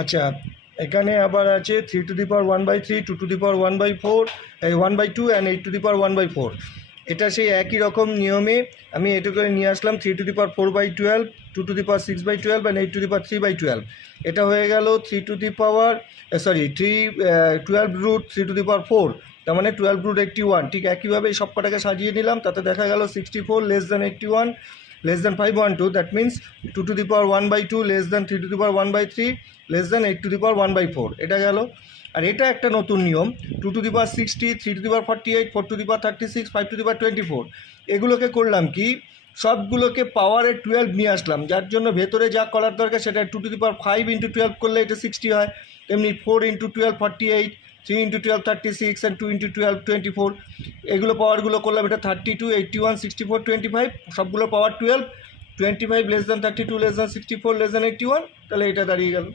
আচ্ছা, এখানে আবার আছে 3^1/3, 2^1/4, 1/2 অ্যান্ড 8^1/4। এটা সেই একই রকম নিয়মে আমি এটা করে নিয়ে আসলাম 3^4/12, 2^6/12 অ্যান্ড 8^3/12। এটা হয়ে গেল 12√3^4, তার মানে 12√81। ঠিক একইভাবে সব কটাকে সাজিয়ে নিলাম, তাতে দেখা গেল 64 less than 81 less than 512, that means 2^1/2 less than 3^1/3 less than 8^1/4। এটা গেল। আর এটা একটা নতুন নিয়ম, 2^60, 3^48, 4^36, 5^24। এগুলোকে করলাম কি, সবগুলোকে পাওয়ারে 12 নিয়ে আসলাম, যার জন্য ভেতরে যা করার দরকার সেটা 2^5 × 12 করলে এটা 60 হয়, তেমনি 4 × 12 48, 3 × 12 36 অ্যান্ড 2 × 12 24। এগুলো পাওয়ারগুলো করলাম, এটা 32, 81, 64, 25, সবগুলো পাওয়ার 12, 25 less than 32 less than 64 less than 81, তাহলে এটা দাঁড়িয়ে গেল।